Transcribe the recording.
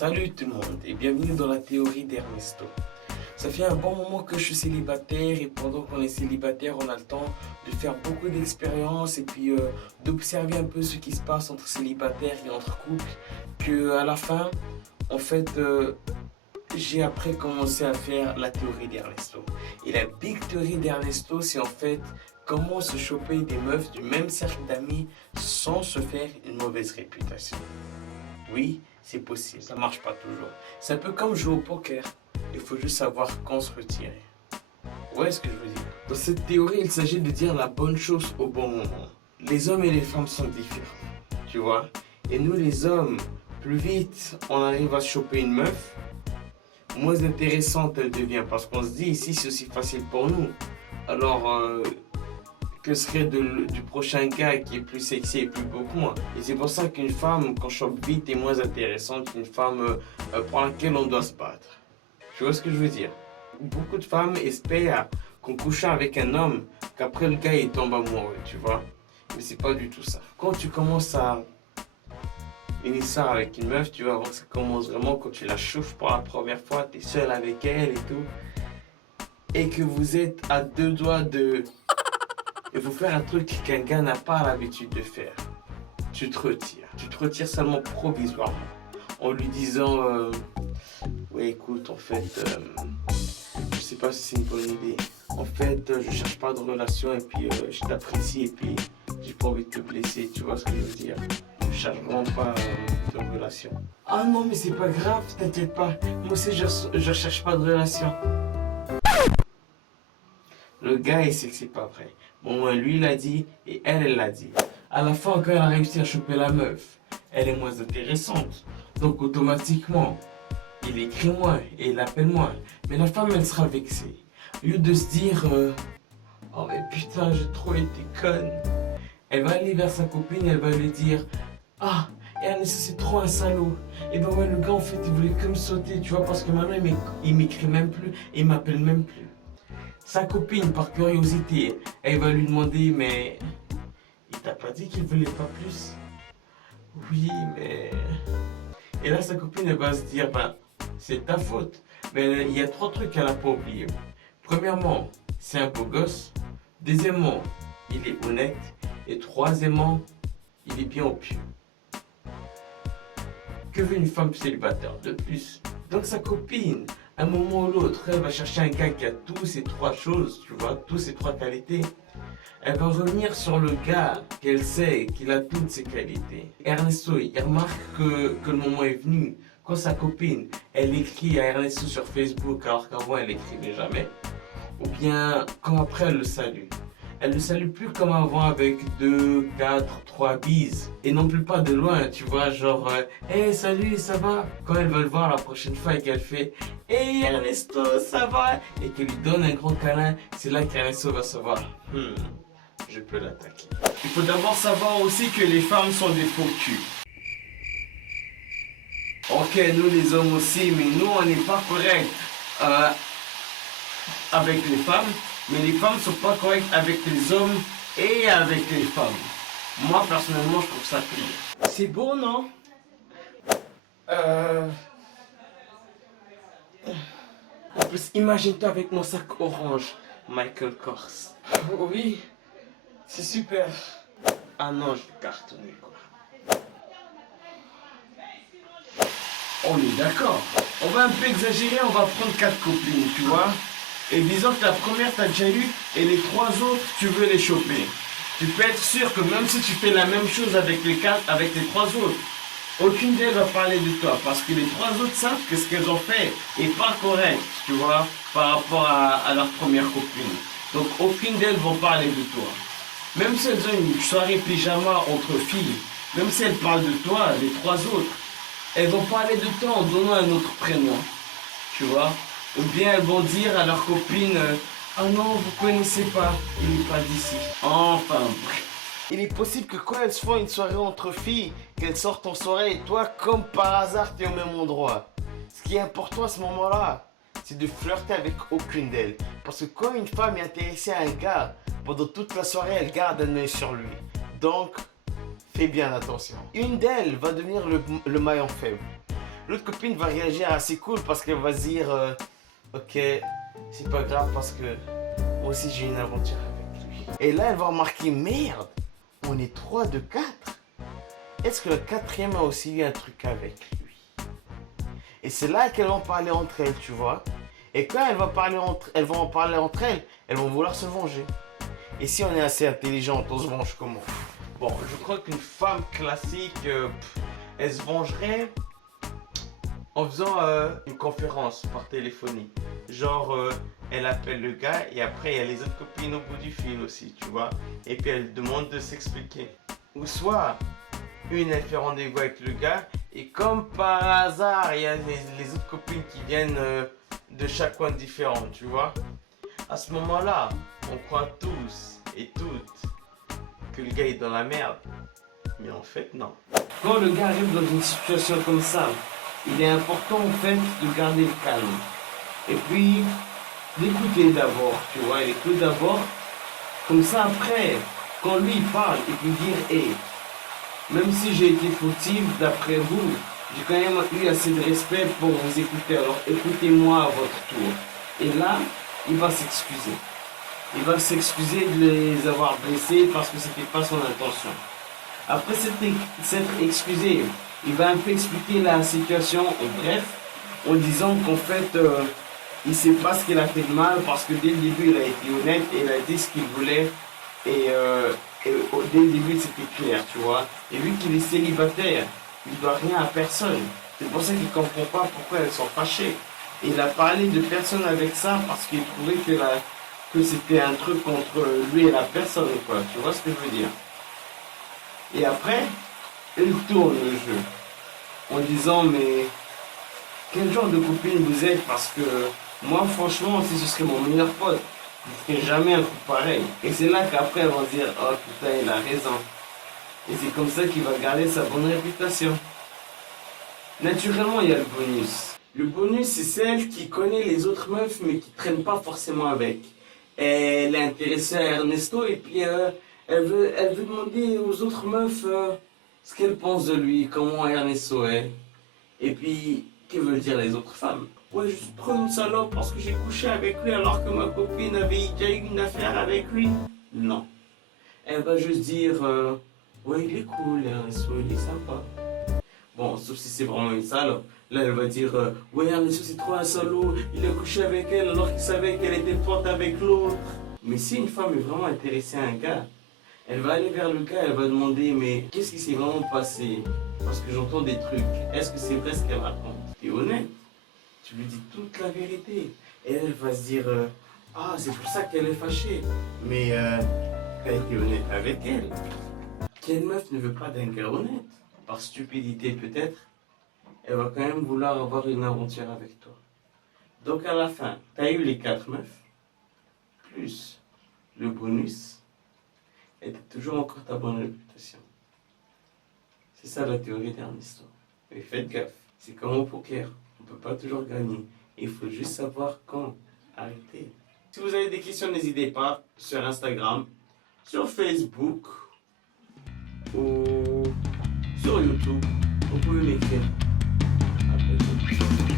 Salut tout le monde et bienvenue dans la théorie d'Ernesto. Ça fait un bon moment que je suis célibataire et pendant qu'on est célibataire, on a le temps de faire beaucoup d'expériences et puis d'observer un peu ce qui se passe entre célibataires et entre couples. Que à la fin, en fait, j'ai après commencé à faire la théorie d'Ernesto. Et la big théorie d'Ernesto, c'est en fait comment se choper des meufs du même cercle d'amis sans se faire une mauvaise réputation. Oui, c'est possible, ça marche pas toujours. C'est un peu comme jouer au poker. Il faut juste savoir quand se retirer. Ouais, ce que je veux dire. Dans cette théorie, il s'agit de dire la bonne chose au bon moment. Les hommes et les femmes sont différents, tu vois. Et nous, les hommes, plus vite on arrive à choper une meuf, moins intéressante elle devient. Parce qu'on se dit, ici, c'est aussi facile pour nous. Alors, que serait du prochain gars qui est plus sexy et plus beau que moi. Et c'est pour ça qu'une femme, qu'on chope vite, est moins intéressante qu'une femme pour laquelle on doit se battre. Tu vois ce que je veux dire? Beaucoup de femmes espèrent qu'en couchant avec un homme, qu'après le gars il tombe amoureux, tu vois. Mais c'est pas du tout ça. Quand tu commences à une histoire avec une meuf, tu vas voir que ça commence vraiment quand tu la chauffes pour la première fois, tu es seul avec elle et tout. Et que vous êtes à deux doigts de... Il faut faire un truc qu'un gars n'a pas l'habitude de faire. Tu te retires. Tu te retires seulement provisoirement. En lui disant ouais, écoute, en fait, je sais pas si c'est une bonne idée. En fait, je cherche pas de relation et puis je t'apprécie et puis j'ai pas envie de te blesser. Tu vois ce que je veux dire? Je cherche vraiment pas de relation. Ah non, mais c'est pas grave, t'inquiète pas. Moi aussi, je cherche pas de relation. Le gars, il sait que c'est pas vrai. Bon, lui, il l'a dit et elle l'a dit. À la fin, quand elle a réussi à choper la meuf, elle est moins intéressante. Donc, automatiquement, il écrit moins et il appelle moins. Mais la femme, elle sera vexée. Au lieu de se dire oh, mais putain, j'ai trop été conne. Elle va aller vers sa copine et elle va lui dire ah, Ernest, c'est trop un salaud. Et ben ouais, le gars, en fait, il voulait que me sauter, tu vois, parce que maintenant, il m'écrit même plus et il m'appelle même plus. Sa copine, par curiosité, elle va lui demander, mais il t'a pas dit qu'il voulait pas plus? Oui, mais... Et là, sa copine, elle va se dire, ben, c'est ta faute. Mais il y a trois trucs qu'elle n'a pas oublié. Premièrement, c'est un beau gosse. Deuxièmement, il est honnête. Et troisièmement, il est bien au pied. Que veut une femme célibataire de plus? Donc sa copine, à un moment ou l'autre, elle va chercher un gars qui a tous ces trois choses, tu vois, tous ces trois qualités. Elle va revenir sur le gars qu'elle sait qu'il a toutes ces qualités. Ernesto, il remarque que le moment est venu. Quand sa copine, elle écrit à Ernesto sur Facebook alors qu'avant elle n'écrivait jamais. Ou bien quand après elle le salue. Elle ne le salue plus comme avant avec 2, 4, 3 bises. Et non plus pas de loin, tu vois, genre hey, salut, ça va? Quand elle va le voir la prochaine fois et qu'elle fait hey Ernesto, ça va? Et qu'elle lui donne un grand câlin, c'est là qu'Ernesto va savoir je peux l'attaquer. Il faut d'abord savoir aussi que les femmes sont des faux culs. Ok, nous les hommes aussi, mais nous on n'est pas corrects avec les femmes. Mais les femmes ne sont pas correctes avec les hommes et avec les femmes. Moi, personnellement, je trouve ça pire. C'est beau, non? En plus, imagine-toi avec mon sac orange, Michael Kors. Oui, c'est super. Ah non, je vais cartonner, quoi. On est d'accord. On va un peu exagérer, on va prendre 4 copines, tu vois? Et disons que la première t'as déjà eu et les 3 autres tu veux les choper. Tu peux être sûr que même si tu fais la même chose avec les 3 autres, aucune d'elles va parler de toi parce que les 3 autres savent que ce qu'elles ont fait est pas correct, tu vois, par rapport à leur première copine. Donc aucune d'elles vont parler de toi. Même si elles ont une soirée pyjama entre filles, même si elles parlent de toi, les 3 autres, elles vont parler de toi en donnant un autre prénom, tu vois. Ou bien elles vont dire à leur copine ah non, vous connaissez pas, il n'est pas d'ici. Enfin bref. Il est possible que quand elles se font une soirée entre filles, qu'elles sortent en soirée et toi, comme par hasard, tu es au même endroit. Ce qui est important à ce moment-là, c'est de flirter avec aucune d'elles. Parce que quand une femme est intéressée à un gars, pendant toute la soirée, elle garde un œil sur lui. Donc, fais bien attention. Une d'elles va devenir le maillon faible. l'autre copine va réagir assez cool parce qu'elle va se dire ok, c'est pas grave parce que moi aussi j'ai une aventure avec lui. Et là, elle va remarquer, merde, on est 3 de 4. Est-ce que le quatrième a aussi eu un truc avec lui? Et c'est là qu'elles vont parler entre elles, tu vois. Et quand elles vont en parler entre elles, elles vont vouloir se venger. Et si on est assez intelligente, on se venge comment? Bon, je crois qu'une femme classique, elle se vengerait en faisant une conférence par téléphonie. Genre, elle appelle le gars et après il y a les autres copines au bout du fil aussi, tu vois. Et puis elle demande de s'expliquer. Ou soit, une elle fait rendez-vous avec le gars et comme par hasard, il y a les autres copines qui viennent de chaque coin différent, tu vois. À ce moment-là, on croit tous et toutes que le gars est dans la merde. Mais en fait, non. Quand le gars arrive dans une situation comme ça, il est important en fait de garder le calme. Et puis, d'écouter d'abord, tu vois, écoute d'abord. Comme ça après, quand lui il parle, il peut dire, hé, même si j'ai été fautive d'après vous, j'ai quand même eu assez de respect pour vous écouter. Alors écoutez-moi à votre tour. Et là, il va s'excuser. Il va s'excuser de les avoir blessés parce que c'était pas son intention. Après s'être excusé, il va un peu expliquer la situation en bref, en disant qu'en fait, il sait pas ce qu'il a fait de mal parce que dès le début, il a été honnête et il a dit ce qu'il voulait. Et dès le début, c'était clair, tu vois. Et vu qu'il est célibataire, il ne doit rien à personne. C'est pour ça qu'il ne comprend pas pourquoi elles sont fâchées. Et il a parlé de personne avec ça parce qu'il trouvait que c'était un truc contre lui et la personne, quoi. Tu vois ce que je veux dire? Et après, il tourne le jeu en disant, mais quel genre de copine vous êtes? Parce que moi, franchement, si ce serait mon meilleur pote, je ne ferais jamais un coup pareil. Et c'est là qu'après, elles vont dire, oh putain, il a raison. Et c'est comme ça qu'il va garder sa bonne réputation. Naturellement, il y a le bonus. Le bonus, c'est celle qui connaît les autres meufs, mais qui ne traîne pas forcément avec. Elle est intéressée à Ernesto et puis elle veut demander aux autres meufs ce qu'elles pensent de lui, comment Ernesto est. Et puis, que veulent dire les autres femmes? Ouais, je suis trop une salope parce que j'ai couché avec lui alors que ma copine avait déjà eu une affaire avec lui. Non. Elle va juste dire, ouais, il est cool, Ernesto, il est sympa. Bon, sauf si c'est vraiment une salope. Là, elle va dire, ouais, Ernesto, c'est trop un salaud, il a couché avec elle alors qu'il savait qu'elle était forte avec l'autre. Mais si une femme est vraiment intéressée à un gars, elle va aller vers le gars, elle va demander, mais qu'est-ce qui s'est vraiment passé? Parce que j'entends des trucs. Est-ce que c'est vrai ce qu'elle raconte? T'es honnête? Tu lui dis toute la vérité. Et elle va se dire, ah, c'est pour ça qu'elle est fâchée. Mais elle était honnête avec elle. Quelle meuf ne veut pas d'un gars honnête? Par stupidité peut-être, elle va quand même vouloir avoir une aventure avec toi. Donc à la fin, tu as eu les 4 meufs, plus le bonus, et tu as toujours encore ta bonne réputation. C'est ça la théorie d'Ernesto. Mais faites gaffe, c'est comme au poker, on ne peut pas toujours gagner. Il faut juste savoir quand arrêter. Si vous avez des questions, n'hésitez pas sur Instagram, sur Facebook ou sur YouTube. Vous pouvez m'écrire. À bientôt.